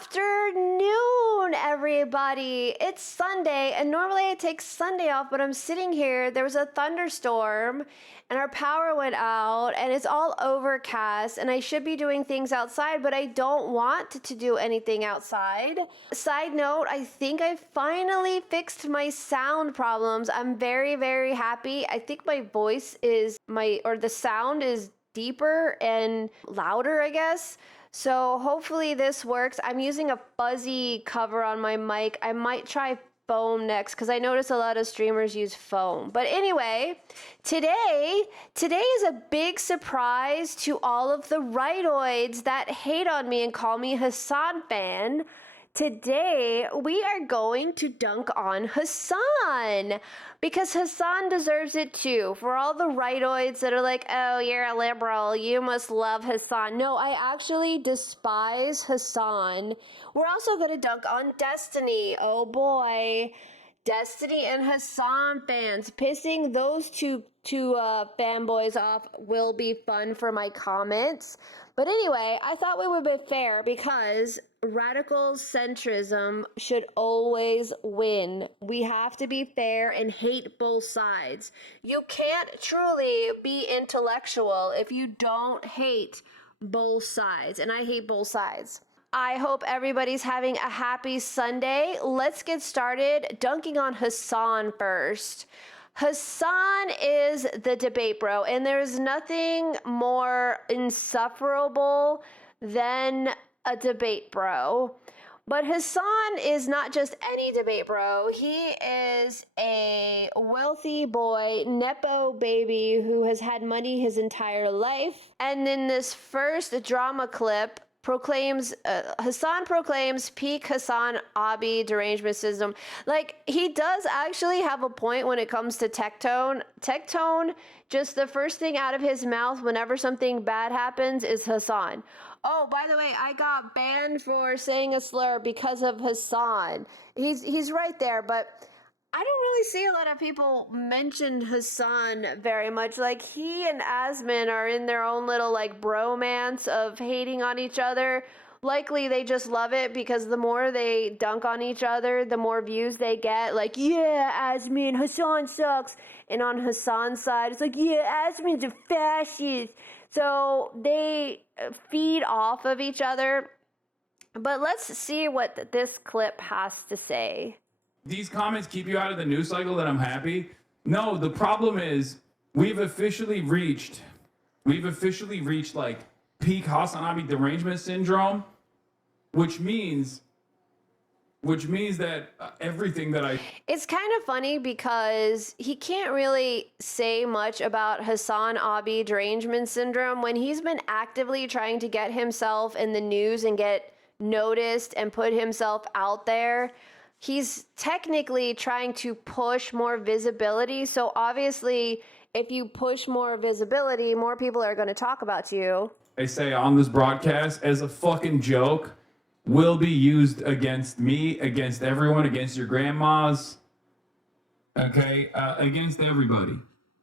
afternoon, everybody. It's Sunday, and normally I take Sunday off, but I'm sitting here. There was a thunderstorm, and our power went out, and it's all overcast, and I should be doing things outside, but I don't want to do anything outside. Side note, I think I finally fixed my sound problems. I'm very, very happy. I think my voice is the sound is deeper and louder, I guess. So hopefully this works. I'm using a fuzzy cover on my mic. I might try foam next because I notice a lot of streamers use foam. But anyway, today is a big surprise to all of the rightoids that hate on me and call me Hasan fan. Today, we are going to dunk on Hasan because Hasan deserves it too. For all the rightoids that are like, oh, you're a liberal, you must love Hasan. No, I actually despise Hasan. We're also going to dunk on Destiny. Oh boy. Destiny and Hasan fans. Pissing those two fanboys off will be fun for my comments. But anyway, I thought we would be fair because radical centrism should always win. We have to be fair and hate both sides. You can't truly be intellectual if you don't hate both sides, and I hate both sides. I hope everybody's having a happy Sunday. Let's get started dunking on Hasan first. Hasan is the debate bro, and there's nothing more insufferable than a debate bro. But Hasan is not just any debate bro. He is a wealthy boy, nepo baby who has had money his entire life. And in this first drama clip, Hasan proclaims peak Hasan Abi derangement system. Like, he does actually have a point when it comes to Tectone. Tectone, just the first thing out of his mouth whenever something bad happens is Hasan. Oh, by the way, I got banned for saying a slur because of Hasan. He's right there, but I don't really see a lot of people mention Hasan very much. Like, he and Asmon are in their own little, like, bromance of hating on each other. Likely they just love it because the more they dunk on each other, the more views they get. Like, yeah, Asmon, Hasan sucks. And on Hasan's side, it's like, yeah, Asmon's a fascist. So they feed off of each other. But let's see what this clip has to say. These comments keep you out of the news cycle that I'm happy. No, the problem is we've officially reached like peak Hasan Abi derangement syndrome, which means that everything that It's kind of funny because he can't really say much about Hasan Abi derangement syndrome when he's been actively trying to get himself in the news and get noticed and put himself out there. He's technically trying to push more visibility. So obviously, if you push more visibility, more people are going to talk about you. I say on this broadcast as a fucking joke will be used against me, against everyone, against your grandmas, okay, against everybody.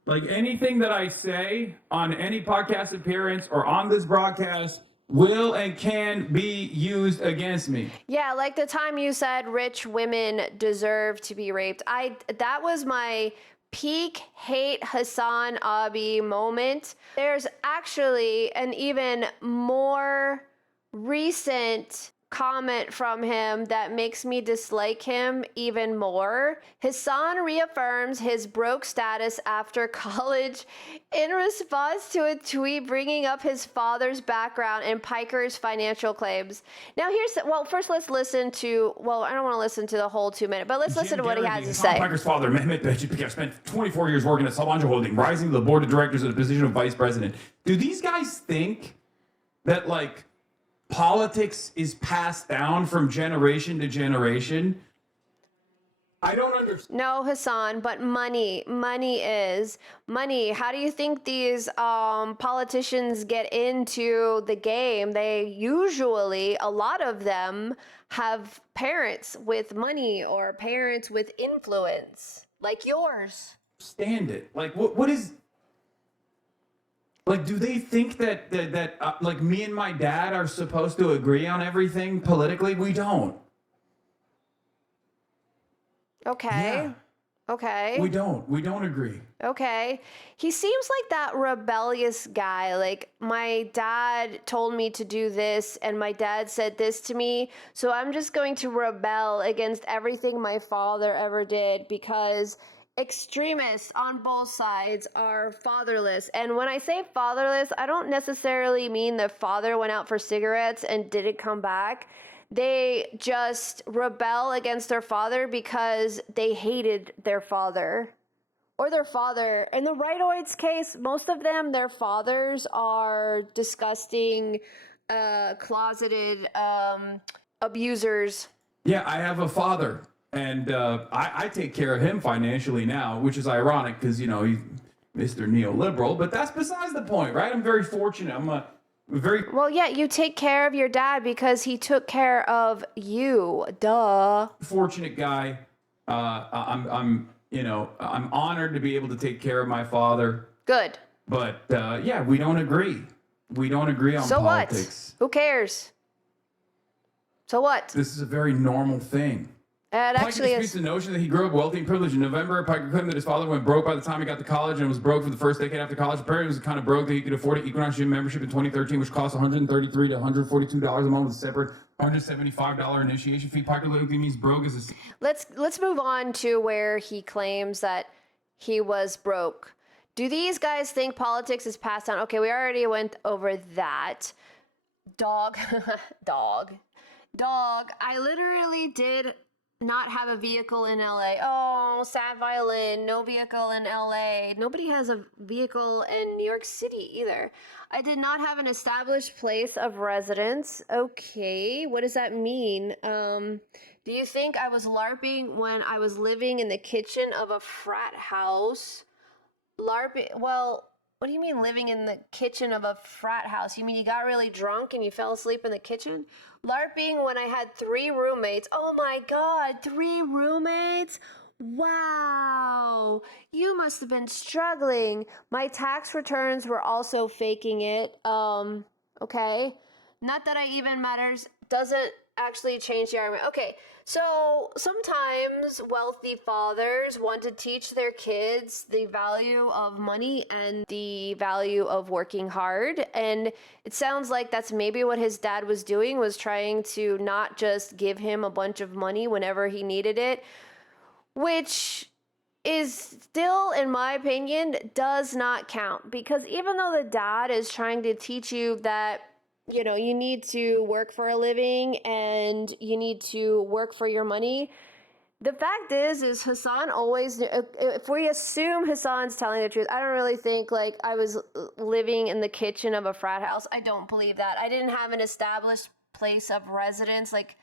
Like, anything that I say on any podcast appearance or on this broadcast will and can be used against me. Yeah, like the time you said rich women deserve to be raped. That was my peak hate Hasan Abi moment. There's actually an even more recent comment from him that makes me dislike him even more. Hasan reaffirms his broke status after college in response to a tweet bringing up his father's background and Piker's financial claims. Now first let's listen to, I don't want to listen to the whole 2 minute, but let's listen to what he has to say. Piker's father, Mehmet Becik, spent 24 years working at Sabancı Holding, rising to the board of directors at the position of vice president. Do these guys think that, like, politics is passed down from generation to generation? I don't understand. No, Hasan, but money is money. How do you think these politicians get into the game? They usually, a lot of them have parents with money or parents with influence, like yours. Stand it. Like, what is... Like, do they think that like me and my dad are supposed to agree on everything politically? We don't. Okay. Yeah. Okay. We don't agree. Okay. He seems like that rebellious guy. Like, my dad told me to do this, and my dad said this to me, so I'm just going to rebel against everything my father ever did, because extremists on both sides are fatherless. And when I say fatherless, I don't necessarily mean the father went out for cigarettes and didn't come back. They just rebel against their father because they hated their father. Or their father. In the rightoids case, most of them, their fathers are disgusting, closeted abusers. Yeah, I have a father, and I take care of him financially now, which is ironic because, you know, he's Mr. Neoliberal, but that's besides the point, right? I'm very fortunate. I'm a very Well, yeah, you take care of your dad because he took care of you. Duh. fortunate guy. I'm you know, I'm honored to be able to take care of my father. Good. But yeah, we don't agree. We don't agree on So politics. what? Who cares? So what? This is a very normal thing. It Pike actually disputes is. the notion that he grew up wealthy and privileged. In November, Pike claimed that his father went broke by the time he got to college and was broke for the first decade after college. Apparently, he was kind of broke that he could afford an Equinox gym membership in 2013, which cost $133 to $142 a month with a separate $175 initiation fee. Pike allegedly means broke as a... Let's move on to where he claims that he was broke. Do these guys think politics is passed down? Okay, we already went over that. Dog. Dog. I literally did not have a vehicle in LA. Oh, sad violin. No vehicle in LA. Nobody has a vehicle in New York City either. I did not have an established place of residence. Okay, what does that mean? Do you think I was LARPing when I was living in the kitchen of a frat house? LARPing, well, what do you mean living in the kitchen of a frat house? You mean you got really drunk and you fell asleep in the kitchen? LARPing when I had 3 roommates. Oh my God, 3 roommates? Wow, you must have been struggling. My tax returns were also faking it. Okay. Not that I even matters. Doesn't actually change the argument. Okay, so sometimes wealthy fathers want to teach their kids the value of money and the value of working hard. And it sounds like that's maybe what his dad was doing, was trying to not just give him a bunch of money whenever he needed it, which is still, in my opinion, does not count. Because even though the dad is trying to teach you that, you know, you need to work for a living and you need to work for your money, the fact is Hasan always, if we assume Hasan's telling the truth, I don't really think like I was living in the kitchen of a frat house. I don't believe that. I didn't have an established place of residence. Like,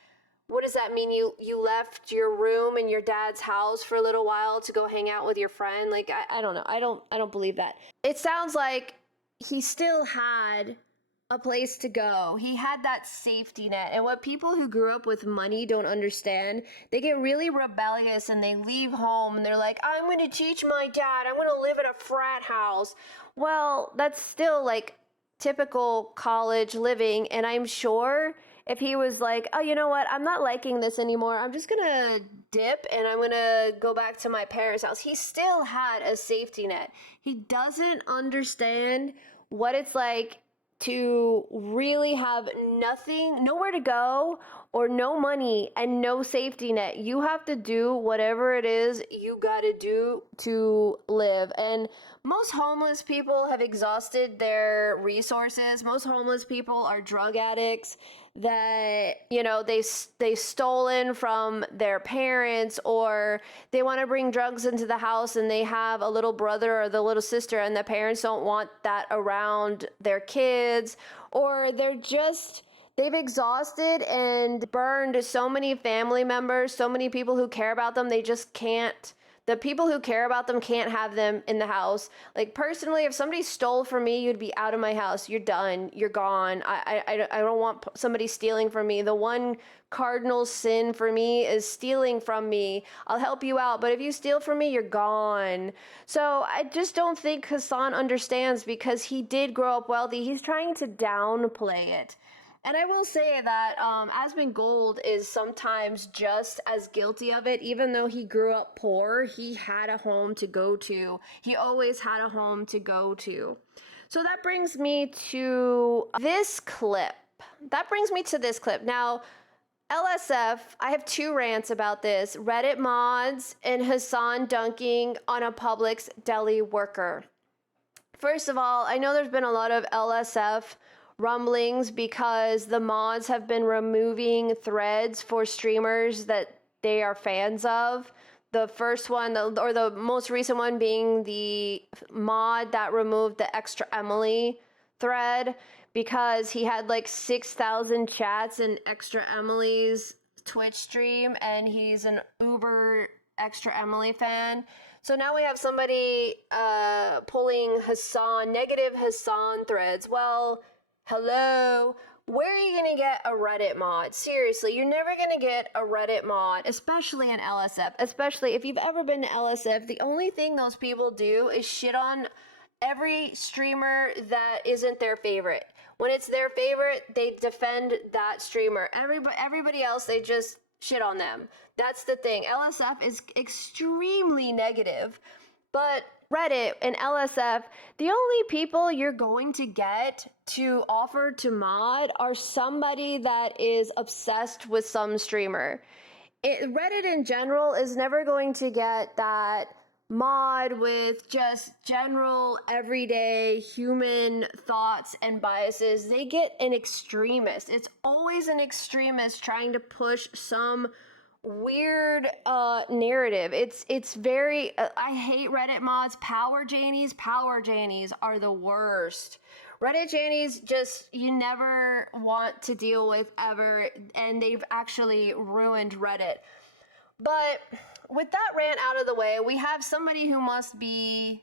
what does that mean? You left your room in your dad's house for a little while to go hang out with your friend? Like, I don't know. I don't believe that. It sounds like he still had a place to go. He had that safety net. And what people who grew up with money don't understand, they get really rebellious and they leave home and they're like, I'm going to teach my dad, I'm going to live in a frat house. Well, that's still like typical college living. And I'm sure if he was like, oh, you know what, I'm not liking this anymore, I'm just going to dip and I'm going to go back to my parents' house, he still had a safety net. He doesn't understand what it's like to really have nothing, nowhere to go, or no money and no safety net. You have to do whatever it is you gotta do to live. And most homeless people have exhausted their resources. Most homeless people are drug addicts that, you know, they stolen from their parents, or they want to bring drugs into the house and they have a little brother or the little sister and the parents don't want that around their kids, or they've exhausted and burned so many family members, so many people who care about them, they just can't The people who care about them can't have them in the house. Like, personally, if somebody stole from me, you'd be out of my house. You're done. You're gone. I don't want somebody stealing from me. The one cardinal sin for me is stealing from me. I'll help you out, but if you steal from me, you're gone. So I just don't think Hasan understands, because he did grow up wealthy. He's trying to downplay it. And I will say that Asmongold is sometimes just as guilty of it. Even though he grew up poor, he had a home to go to. He always had a home to go to. So that brings me to this clip. Now, LSF, I have two rants about this. Reddit mods and Hasan dunking on a Publix deli worker. First of all, I know there's been a lot of LSF rumblings because the mods have been removing threads for streamers that they are fans of. The first one, or the most recent one, being the mod that removed the ExtraEmily thread, because he had like 6,000 chats in ExtraEmily's Twitch stream, and he's an uber ExtraEmily fan. So now we have somebody pulling negative Hasan threads. Well, hello, where are you going to get a Reddit mod? Seriously, you're never going to get a Reddit mod, especially in LSF. Especially if you've ever been to LSF, the only thing those people do is shit on every streamer that isn't their favorite. When it's their favorite, they defend that streamer. Everybody else, they just shit on them. That's the thing. LSF is extremely negative. But Reddit and LSF, the only people you're going to get to offer to mod are somebody that is obsessed with some streamer. Reddit in general is never going to get that mod with just general everyday human thoughts and biases. They get an extremist. It's always an extremist trying to push some weird narrative. It's very I hate Reddit mods. Power Janies are the worst. Reddit Janies, just, you never want to deal with ever, and they've actually ruined Reddit. But with that rant out of the way, we have somebody who must be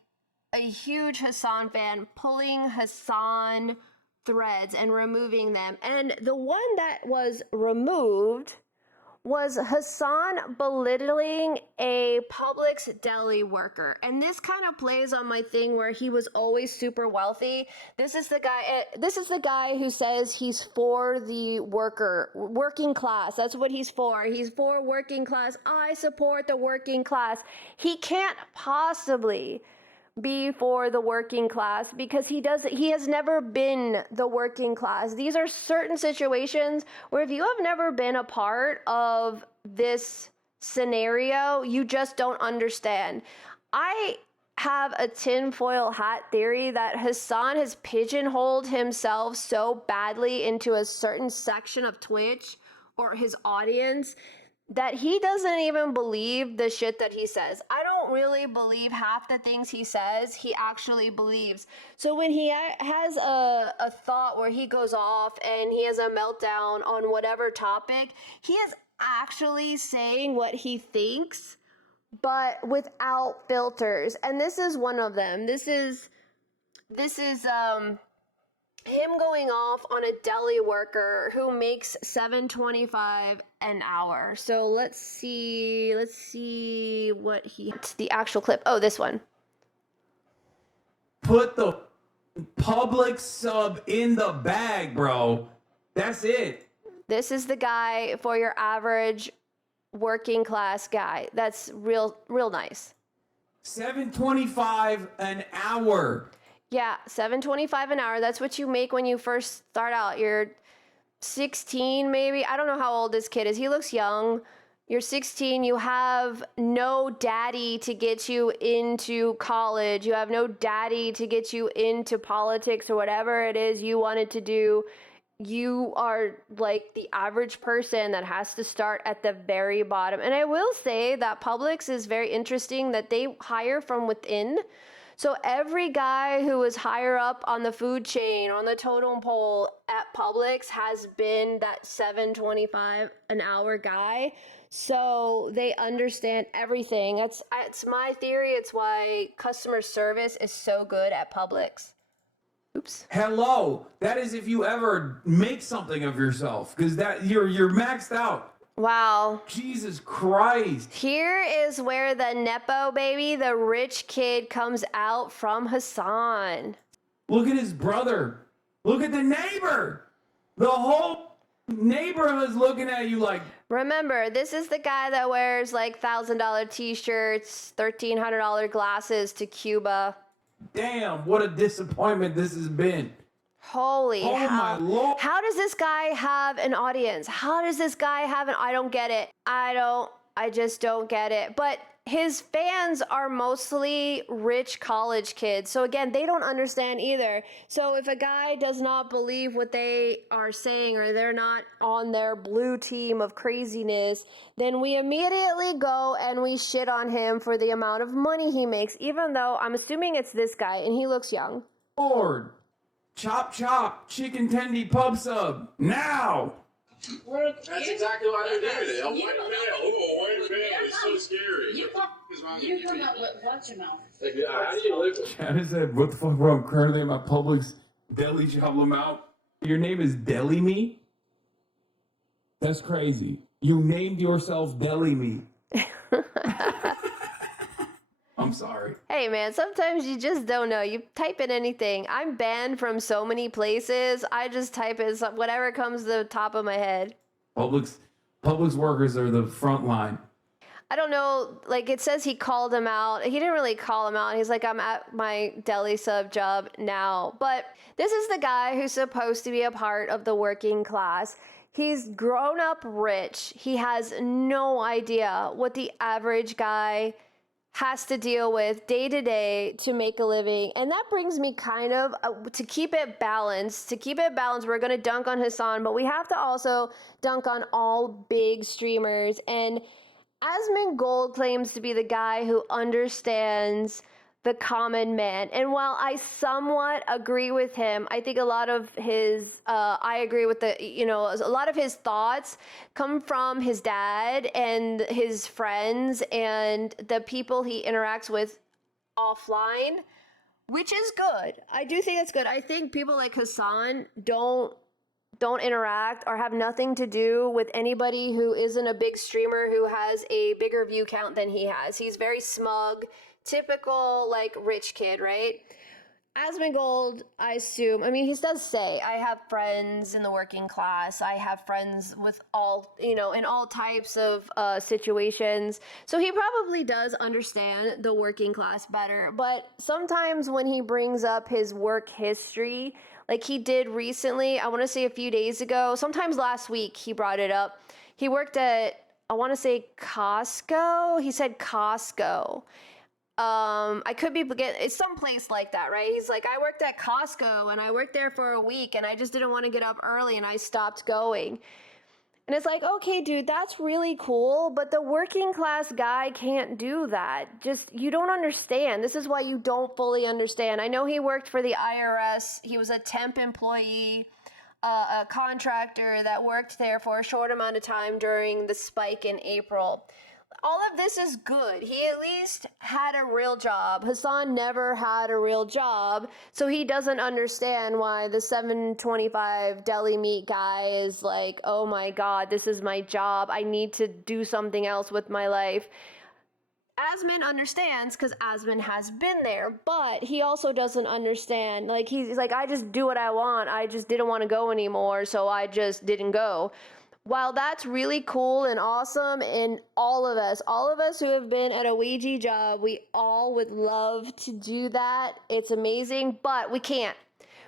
a huge Hasan fan pulling Hasan threads and removing them. And the one that was removed was Hasan belittling a Publix deli worker. And this kind of plays on my thing where he was always super wealthy. This is the guy who says he's for the working class. That's what he's for. He's for working class. I support the working class. He can't possibly be for the working class because he has never been the working class. These are certain situations where if you have never been a part of this scenario, you just don't understand. I have a tinfoil hat theory that Hasan has pigeonholed himself so badly into a certain section of Twitch or his audience that he doesn't even believe the shit that he says. I don't really believe half the things he says he actually believes. So when he has a thought where he goes off and he has a meltdown on whatever topic, he is actually saying what he thinks, but without filters. And this is one of them. This is him going off on a deli worker who makes $7.25 an hour. So let's see what the actual clip. Oh, this one. Put the Publix sub in the bag, bro. That's it. This is the guy for your average working class guy. That's real nice. $7.25 an hour. Yeah, $7.25 an hour. That's what you make when you first start out. You're 16, maybe. I don't know how old this kid is. He looks young. You're 16. You have no daddy to get you into college. You have no daddy to get you into politics or whatever it is you wanted to do. You are like the average person that has to start at the very bottom. And I will say that Publix is very interesting that they hire from within. So every guy who is higher up on the food chain, on the totem pole at Publix, has been that $7.25 an hour guy. So they understand everything. It's my theory. It's why customer service is so good at Publix. Oops. Hello. That is if you ever make something of yourself, because that you're maxed out. Wow. Jesus Christ. Here is where the Nepo baby, the rich kid, comes out from Hasan. Look at his brother. Look at the neighbor. The whole neighborhood's looking at you like. Remember, this is the guy that wears like $1,000 t-shirts, $1,300 glasses to Cuba. Damn, what a disappointment this has been. Holy hell. Oh my Lord. How does this guy have an audience? How does this guy have I don't get it. I just don't get it. But his fans are mostly rich college kids. So again, they don't understand either. So if a guy does not believe what they are saying, or they're not on their blue team of craziness, then we immediately go and we shit on him for the amount of money he makes, even though I'm assuming it's this guy and he looks young. Lord, chop chop, chicken tendy pub sub, now! That's exactly why they're doing it. A white male. Oh, a white male is so scary. You come up with watch your mouth. Like, how do you live with that? Chad said, what the fuck, bro? I'm currently at my Publix deli shovel them out. Your name is Deli Me? That's crazy. You named yourself Deli Me. I'm sorry. Hey man, sometimes you just don't know. You type in anything. I'm banned from so many places. I just type in whatever comes to the top of my head. Publix workers are the front line. I don't know, like it says he called him out. He didn't really call him out. He's like, I'm at my deli sub job now. But this is the guy who's supposed to be a part of the working class. He's grown up rich. He has no idea what the average guy has to deal with day to day to make a living. And that brings me kind of to keep it balanced. We're going to dunk on Hasan, but we have to also dunk on all big streamers. And Asmongold claims to be the guy who understands the common man. And while I somewhat agree with him, I think a lot of his, I agree with a lot of his thoughts come from his dad and his friends and the people he interacts with offline, which is good. I do think it's good. I think people like Hasan don't interact or have nothing to do with anybody who isn't a big streamer who has a bigger view count than he has. He's very smug, typical like rich kid, right? Asmongold, I assume, I mean, he does say, I have friends in the working class. I have friends with all, in all types of situations. So he probably does understand the working class better. But sometimes when he brings up his work history, like he did recently, I want to say a few days ago, sometimes last week he brought it up. He worked at, I want to say Costco. He said Costco. I could be getting, it's someplace like that, right? He's like, I worked at Costco and I worked there for a week and I just didn't want to get up early and I stopped going. And it's like, okay, dude, that's really cool, but the working class guy can't do that. Just, you don't understand. This is why you don't fully understand. I know he worked for the IRS. He was a temp employee, a contractor that worked there for a short amount of time during the spike in April. All of this is good. He at least had a real job. Hasan never had a real job, so he doesn't understand why the $7.25 deli meat guy is like, oh my God, this is my job. I need to do something else with my life. Asmon understands because Asmon has been there, but he also doesn't understand. Like, he's like, I just do what I want. I just didn't want to go anymore, so I just didn't go. While that's really cool and awesome, and all of us who have been at a YAYYY job, we all would love to do that. It's amazing, but we can't.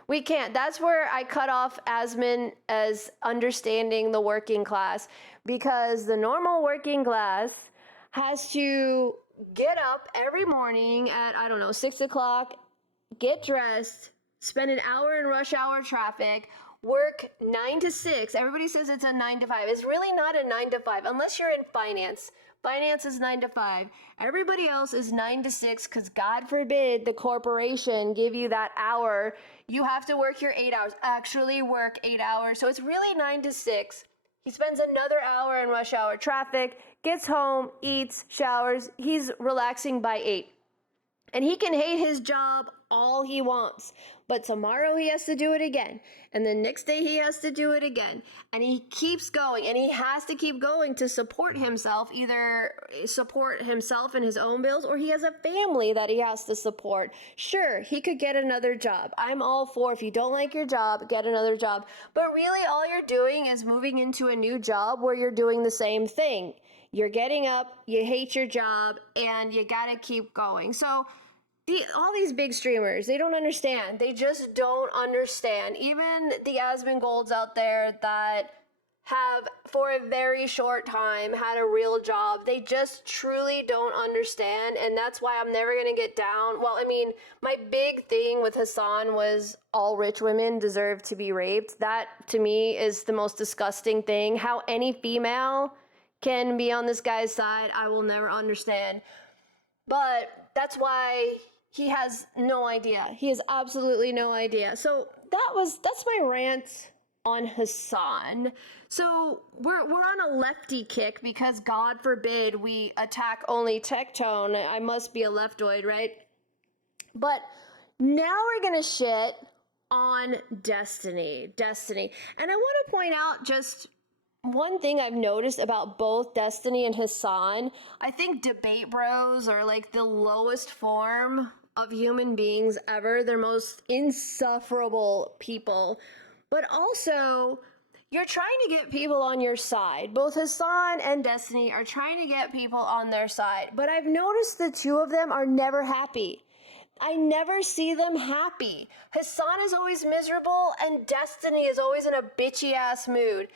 That's where I cut off Asmon as understanding the working class, because the normal working class has to get up every morning at, 6 o'clock, get dressed, spend an hour in rush hour traffic, work 9 to 6. Everybody says it's a 9 to 5. It's really not a 9 to 5 unless you're in finance. Finance is 9 to 5. Everybody else is 9 to 6 because God forbid the corporation give you that hour. You have to work your 8 hours. Actually work 8 hours. So it's really 9 to 6. He spends another hour in rush hour traffic, gets home, eats, showers. He's relaxing by 8. And he can hate his job all he wants. But tomorrow he has to do it again. And the next day he has to do it again. And he keeps going. And he has to keep going to support himself. Either support himself and his own bills, or he has a family that he has to support. Sure, he could get another job. I'm all for, if you don't like your job, get another job. But really all you're doing is moving into a new job where you're doing the same thing. You're getting up, you hate your job, and you gotta keep going. So all these big streamers, they don't understand. They just don't understand. Even the Asmongolds out there that have, for a very short time, had a real job, they just truly don't understand. And that's why I'm never going to get down. Well, I mean, my big thing with Hasan was all rich women deserve to be raped. That, to me, is the most disgusting thing. How any female can be on this guy's side, I will never understand. But that's why he has no idea. He has absolutely no idea. So that's my rant on Hasan. So we're on a lefty kick because God forbid we attack only Tectone. I must be a leftoid, right? But now we're gonna shit on Destiny. And I want to point out just one thing I've noticed about both Destiny and Hasan. I think debate bros are like the lowest form of human beings ever. They're most insufferable people. But also, you're trying to get people on your side. Both Hasan and Destiny are trying to get people on their side. But I've noticed the two of them are never happy. I never see them happy. Hasan is always miserable and Destiny is always in a bitchy ass mood.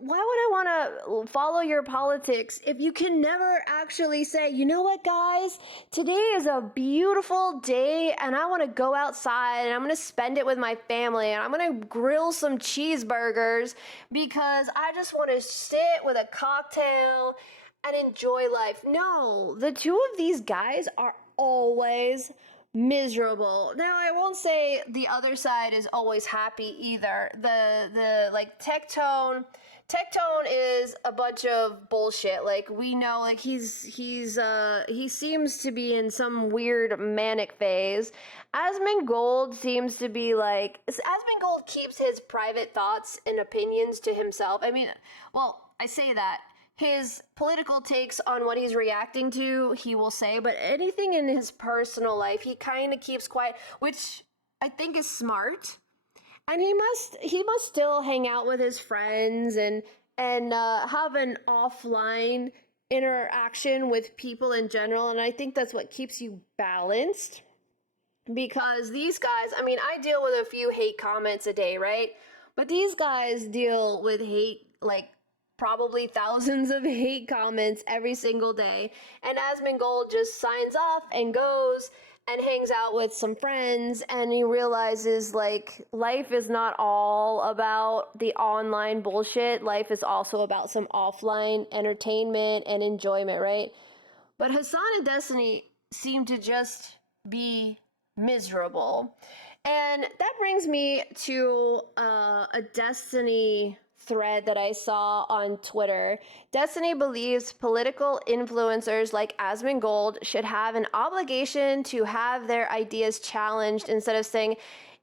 Why would I want to follow your politics if you can never actually say, you know what, guys, today is a beautiful day and I want to go outside and I'm going to spend it with my family and I'm going to grill some cheeseburgers because I just want to sit with a cocktail and enjoy life. No, the two of these guys are always miserable. Now, I won't say the other side is always happy either. The like Tectone is a bunch of bullshit. Like, we know, like he seems to be in some weird manic phase. Asmongold seems to be like, Asmongold keeps his private thoughts and opinions to himself. I mean, well, I say that. His political takes on what he's reacting to, he will say, but anything in his personal life, he kind of keeps quiet, which I think is smart. And he must still hang out with his friends and have an offline interaction with people in general. And I think that's what keeps you balanced. Because these guys, I mean, I deal with a few hate comments a day, right? But these guys deal with hate, like, probably thousands of hate comments every single day. And Asmongold just signs off and goes and hangs out with some friends, and he realizes, like, life is not all about the online bullshit. Life is also about some offline entertainment and enjoyment, right? But Hasan and Destiny seem to just be miserable. And that brings me to a Destiny thread that I saw on Twitter. Destiny believes political influencers like Asmongold should have an obligation to have their ideas challenged instead of saying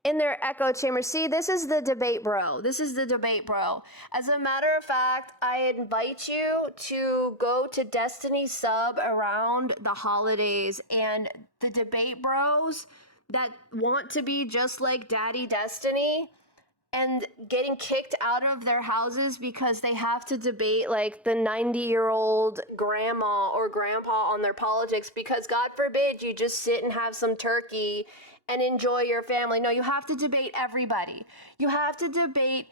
in their echo chamber, see, this is the debate bro. This is the debate bro. As a matter of fact, I invite you to go to Destiny sub around the holidays, and the debate bros that want to be just like Daddy Destiny and getting kicked out of their houses because they have to debate like the 90-year-old grandma or grandpa on their politics because God forbid you just sit and have some turkey and enjoy your family. No, you have to debate everybody. You have to debate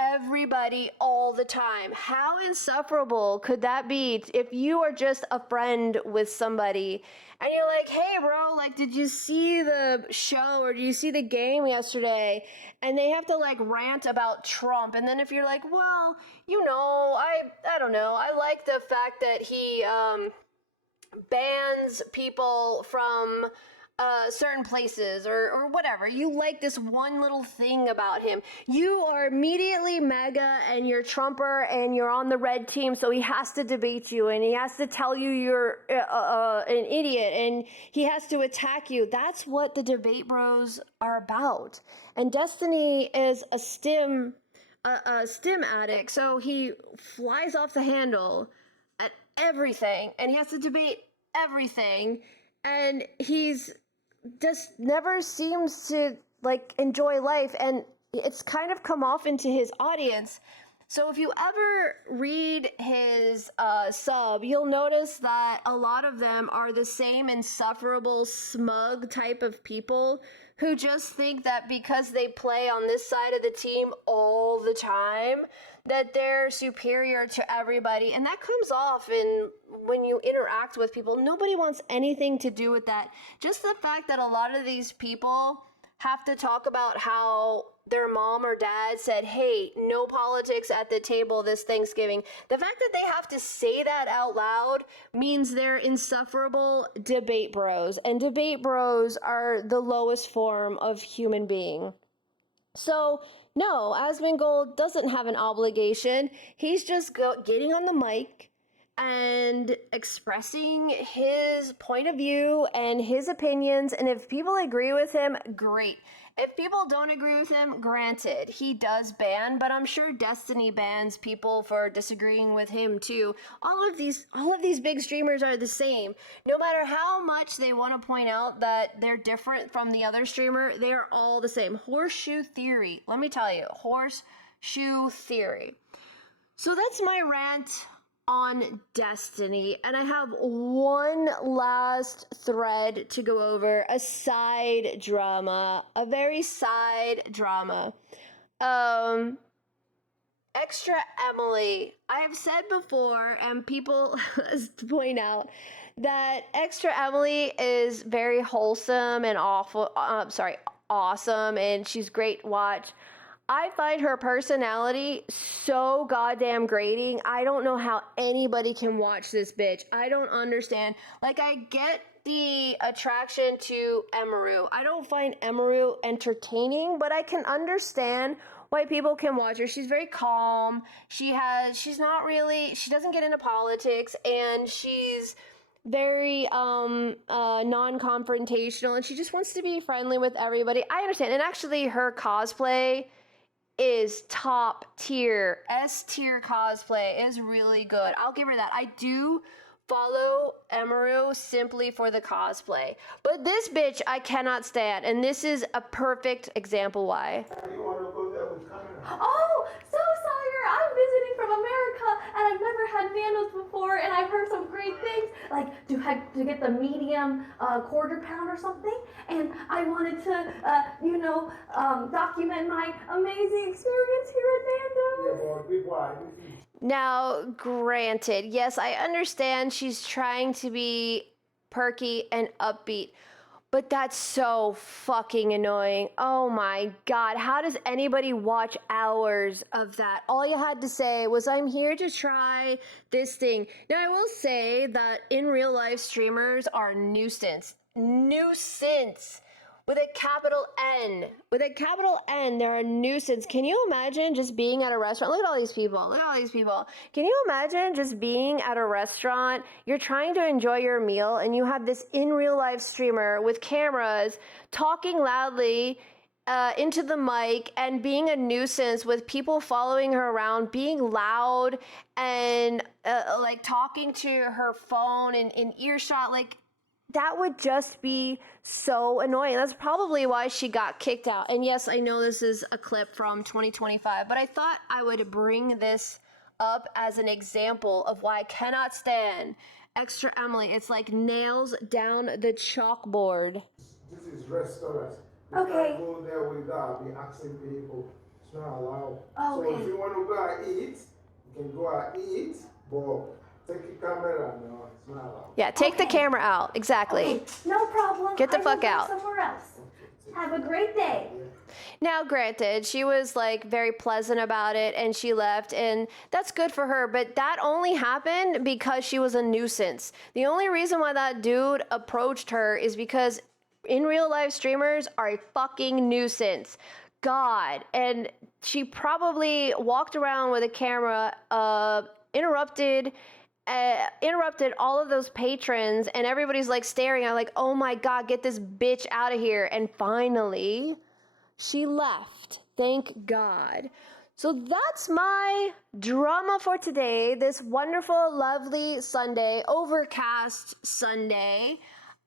everybody all the time. How insufferable could that be if you are just a friend with somebody and you're like, hey bro, like, did you see the show or did you see the game yesterday? And they have to like rant about Trump. And then if you're like, well, you know, I don't know, I like the fact that he bans people from certain places or whatever. You like this one little thing about him. You are immediately MAGA and you're Trumper and you're on the red team, so he has to debate you and he has to tell you you're an idiot and he has to attack you. That's what the debate bros are about. And Destiny is a stim addict, so he flies off the handle at everything and he has to debate everything, and he's just never seems to like enjoy life, and it's kind of come off into his audience. So if you ever read his sub, you'll notice that a lot of them are the same insufferable, smug type of people who just think that because they play on this side of the team all the time, that they're superior to everybody. And that comes off when you interact with people. Nobody wants anything to do with that. Just the fact that a lot of these people have to talk about how their mom or dad said, hey, no politics at the table this Thanksgiving. The fact that they have to say that out loud means they're insufferable debate bros. And debate bros are the lowest form of human being. So, no, Asmongold doesn't have an obligation. He's just getting on the mic and expressing his point of view and his opinions. And if people agree with him, great. If people don't agree with him, granted, he does ban, but I'm sure Destiny bans people for disagreeing with him too. All of these big streamers are the same. No matter how much they want to point out that they're different from the other streamer, they are all the same. Horseshoe theory. Let me tell you, horseshoe theory. So that's my rant on Destiny, and I have one last thread to go over, a side drama, a very side drama. ExtraEmily. I have said before, and people point out that ExtraEmily is very wholesome and awesome, and she's great to watch. I find her personality so goddamn grating. I don't know how anybody can watch this bitch. I don't understand. Like, I get the attraction to Emaru. I don't find Emaru entertaining, but I can understand why people can watch her. She's very calm. She doesn't get into politics, and she's very non-confrontational, and she just wants to be friendly with everybody. I understand. And actually, her cosplay is top tier. S tier cosplay is really good. I'll give her that. I do follow Emaru simply for the cosplay. But this bitch I cannot stand, and this is a perfect example why. Oh, so Sawyer, I'm visiting from America, and I've never had Nando's before, and I've heard some great things, like to get the medium quarter pound or something, and I wanted to, document my amazing experience here at Nando's. Now, granted, yes, I understand she's trying to be perky and upbeat, but that's so fucking annoying. Oh my God. How does anybody watch hours of that? All you had to say was, I'm here to try this thing. Now, I will say that in real life, streamers are nuisance. Nuisance. With a capital N. With a capital N, they're a nuisance. Can you imagine just being at a restaurant? Look at all these people. Look at all these people. Can you imagine just being at a restaurant? You're trying to enjoy your meal, and you have this in real life streamer with cameras talking loudly into the mic and being a nuisance with people following her around, being loud and like talking to her phone and in earshot. Like, that would just be so annoying. That's probably why she got kicked out. And yes, I know this is a clip from 2025, but I thought I would bring this up as an example of why I cannot stand ExtraEmily. It's like nails down the chalkboard. This is restaurants. Okay. Go there without be asking people It's not allowed. Oh, So okay. if you want to go and eat, you can go and eat, but take your camera, no, it's not allowed. Yeah, take the Okay. camera out. Exactly. Okay, no problem. Get the I fuck will go out. somewhere else. Have a great day. Now, granted, she was like very pleasant about it and she left, and that's good for her, but that only happened because she was a nuisance. The only reason why that dude approached her is because in real life, streamers are a fucking nuisance. God. And she probably walked around with a camera, interrupted all of those patrons, and everybody's like staring at like, oh my God, get this bitch out of here. And finally, she left. Thank God. So that's my drama for today, this wonderful, lovely Sunday, overcast Sunday.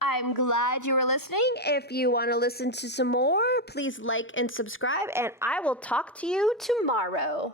I'm glad you were listening. If you want to listen to some more, please like and subscribe, and I will talk to you tomorrow.